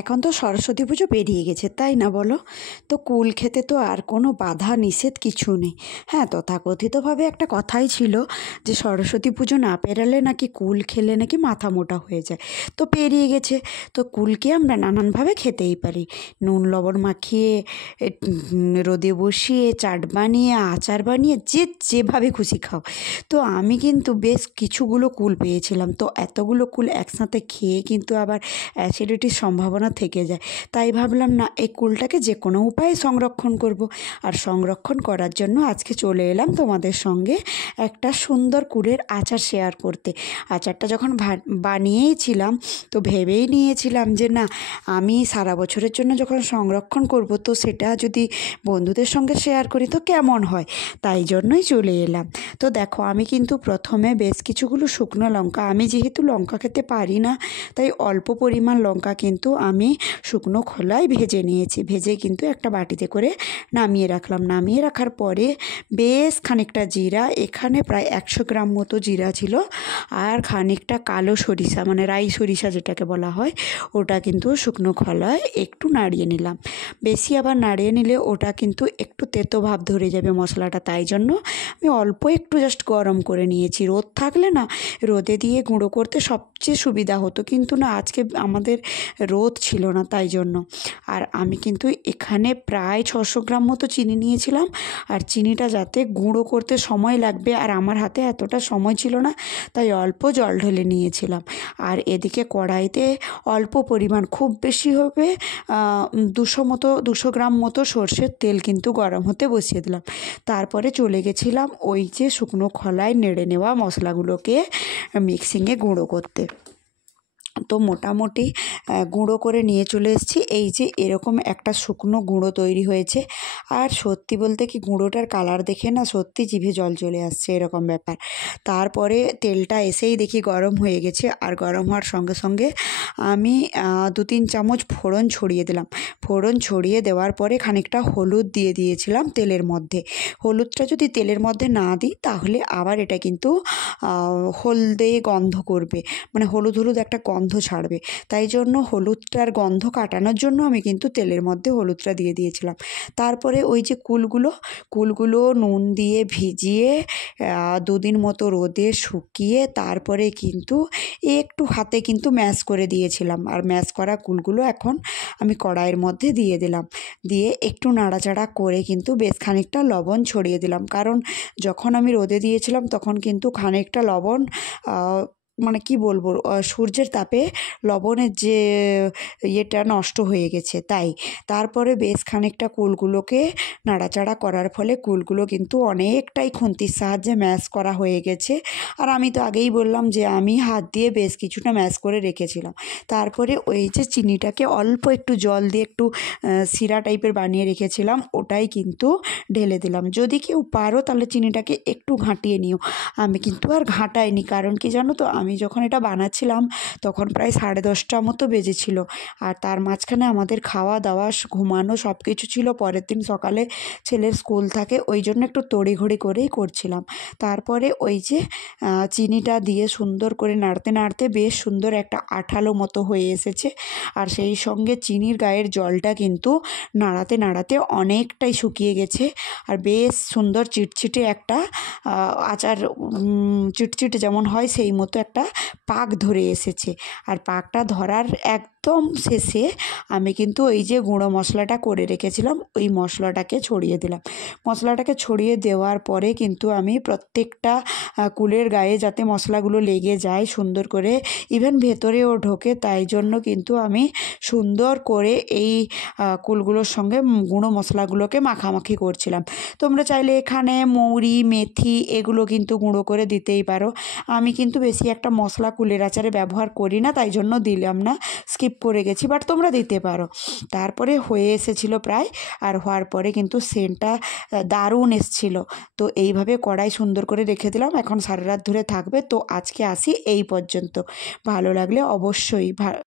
এখন তো সরস্বতী পুজো পেরিয়ে গেছে, তাই না বলো? তো কুল খেতে তো আর কোনো বাধা নিষেধ কিছু নেই। হ্যাঁ, তথাকথিতভাবে একটা কথাই ছিল যে সরস্বতী পুজো না পেরালে নাকি কুল খেলে নাকি মাথা মোটা হয়ে যায়। তো পেরিয়ে গেছে, তো কুলকে আমরা নানানভাবে খেতেই পারি। নুন লবণ মাখিয়ে, রোদে বসিয়ে, চাট বানিয়ে, আচার বানিয়ে, যে যেভাবে খুশি খাও। তো আমি কিন্তু বেশ কিছুগুলো কুল পেয়েছিলাম, তো এতগুলো কুল একসাথে খেয়ে কিন্তু আবার অ্যাসিডিটির সম্ভাবনা থেকে যায়। তাই ভাবলাম না, এই কুলটাকে যে কোনো উপায়ে সংরক্ষণ করব। আর সংরক্ষণ করার জন্য আজকে চলে এলাম তোমাদের সঙ্গে একটা সুন্দর কুলের আচার শেয়ার করতে। আচারটা যখন বানিয়েইছিলাম, তো ভেবেই নিয়েছিলাম যে না, আমি সারা বছরের জন্য যখন সংরক্ষণ করব, তো সেটা যদি বন্ধুদের সঙ্গে শেয়ার করি তো কেমন হয়। তাই জন্যই চলে এলাম। তো দেখো, আমি কিন্তু প্রথমে বেশ কিছুগুলো শুকনো লঙ্কা, আমি যেহেতু লঙ্কা খেতে পারি না, তাই অল্প পরিমাণ লঙ্কা কিন্তু আমি শুকনো খোলায় ভেজে নিয়েছি। ভেজে কিন্তু একটা বাটিতে করে নামিয়ে রাখলাম। নামিয়ে রাখার পরে বেশ খানিকটা জিরা, এখানে প্রায় 100 গ্রাম মতো জিরা ছিল, আর খানিকটা কালো সরিষা, মানে রাই সরিষা যেটাকে বলা হয়, ওটা কিন্তু শুকনো খোলায় একটু নাড়িয়ে নিলাম। বেশি আবার নাড়িয়ে নিলে ওটা কিন্তু একটু তেতো ভাব ধরে যাবে মশলাটা, তাই জন্য আমি অল্প একটু জাস্ট গরম করে নিয়েছি। রোদ থাকলে না, রোদে দিয়ে গুঁড়ো করতে সবচেয়ে সুবিধা হতো, কিন্তু না, আজকে আমাদের রোদ ছিল না, তাই জন্য। আর আমি কিন্তু এখানে প্রায় 600 গ্রাম মতো চিনি নিয়েছিলাম। আর চিনিটা যাতে গুঁড়ো করতে সময় লাগবে, আর আমার হাতে এতটা সময় ছিল না, তাই অল্প জল ঢেলে নিয়েছিলাম। আর এদিকে কড়াইতে অল্প পরিমাণ, খুব বেশি হবে 200 গ্রাম মতো সর্ষের তেল কিন্তু গরম হতে বসিয়ে দিলাম। তারপরে চলে গেছিলাম ওই যে শুকনো খোলায় নেড়ে নেওয়া মশলাগুলোকে মিক্সিংয়ে গুঁড়ো করতে। তো মোটামুটি গুঁড়ো করে নিয়ে চলে এসেছি। এই যে এরকম একটা শুকনো গুঁড়ো তৈরি হয়েছে। আর সত্যি বলতে কি, গুঁড়োটার কালার দেখে না সত্যি জিভে জল চলে আসছে, এরকম ব্যাপার। তারপরে তেলটা এসেই দেখি গরম হয়ে গেছে, আর গরম হওয়ার সঙ্গে সঙ্গে আমি 2-3 চামচ ফোড়ন ছড়িয়ে দিলাম। ফোড়ন ছড়িয়ে দেওয়ার পরে খানিকটা হলুদ দিয়ে দিয়েছিলাম তেলের মধ্যে। হলুদটা যদি তেলের মধ্যে না দিই, তাহলে আবার এটা কিন্তু হলদে গন্ধ করবে, মানে হলুদ হলুদ একটা গন্ধ ছাড়বে। তাই জন্য হলুদটার গন্ধ কাটানোর জন্য আমি কিন্তু তেলের মধ্যে হলুদটা দিয়ে দিয়েছিলাম। তারপরে ওই যে কুলগুলো নুন দিয়ে ভিজিয়ে 2 দিন মতো রোদে শুকিয়ে তারপরে কিন্তু একটু হাতে কিন্তু ম্যাশ করে দিয়েছিলাম। আর ম্যাশ করা কুলগুলো এখন আমি কড়াইয়ের মধ্যে দিয়ে দিলাম। দিয়ে একটু নাড়াচাড়া করে কিন্তু বেশ খানিকটা লবণ ছড়িয়ে দিলাম, কারণ যখন আমি রোদে দিয়েছিলাম তখন কিন্তু খানিকটা লবণ, মানে কি বলবো, সূর্যের তাপে লবণের যে ইয়েটা নষ্ট হয়ে গেছে, তাই। তারপরে বেশ খানিকটা কুলগুলোকে নাড়াচাড়া করার ফলে কুলগুলো কিন্তু অনেকটাই খুন্তির সাহায্যে ম্যাশ করা হয়ে গেছে। আর আমি তো আগেই বললাম যে আমি হাত দিয়ে বেশ কিছুটা ম্যাশ করে রেখেছিলাম। তারপরে ওই যে চিনিটাকে অল্প একটু জল দিয়ে একটু শিরা টাইপের বানিয়ে রেখেছিলাম, ওটাই কিন্তু ঢেলে দিলাম। যদি কেউ পারো তাহলে চিনিটাকে একটু ঘাঁটিয়ে নিও। আমি কিন্তু আর ঘাঁটাইনি, কারণ কি জানো তো, আমি যখন এটা বানাচ্ছিলাম তখন প্রায় 10:30 মতো বেজেছিল। আর তার মাঝখানে আমাদের খাওয়া দাওয়া, ঘুমানো সব কিছু ছিল। পরের দিন সকালে ছেলের স্কুল থাকে, ওই জন্য একটু তড়িঘড়ি করেই করছিলাম। তারপরে ওই যে চিনিটা দিয়ে সুন্দর করে নাড়তে নাড়তে বেশ সুন্দর একটা আঠালো মতো হয়ে এসেছে। আর সেই সঙ্গে চিনির গায়ের জলটা কিন্তু নাড়াতে নাড়াতে অনেকটাই শুকিয়ে গেছে। আর বেশ সুন্দর চিটচিটে একটা আচার, চিটচিটে যেমন হয় সেই মতো একটা পাক ধরে এসেছে। আর পাকটা ধরার একদম শেষে আমি কিন্তু ওই যে গুঁড়ো মশলাটা করে রেখেছিলাম, ওই মশলাটাকে ছড়িয়ে দিলাম। মশলাটাকে ছড়িয়ে দেওয়ার পরে কিন্তু আমি প্রত্যেকটা কুলের গায়ে যাতে মশলাগুলো লেগে যায় সুন্দর করে, ইভেন ভেতরেও ঢোকে, তাই জন্য কিন্তু আমি সুন্দর করে এই কুলগুলোর সঙ্গে গুঁড়ো মশলাগুলোকে মাখামাখি করছিলাম। তোমরা চাইলে এখানে মৌরি, মেথি এগুলো কিন্তু গুঁড়ো করে দিতেই পারো। আমি কিন্তু বেশি একটা মশলা কুলের আচারে ব্যবহার করি না, তাই জন্য দিলাম না, স্কিপ করে গেছি, বাট তোমরা দিতে পারো। তারপরে হয়ে এসেছিলো প্রায়, আর হওয়ার পরে কিন্তু সেন্টটা দারুণ এসেছিলো। তো এইভাবে কড়াই সুন্দর করে রেখে দিলাম, এখন সারা রাত ধরে থাকবে। তো আজকে আসি এই পর্যন্ত। ভালো লাগলে অবশ্যই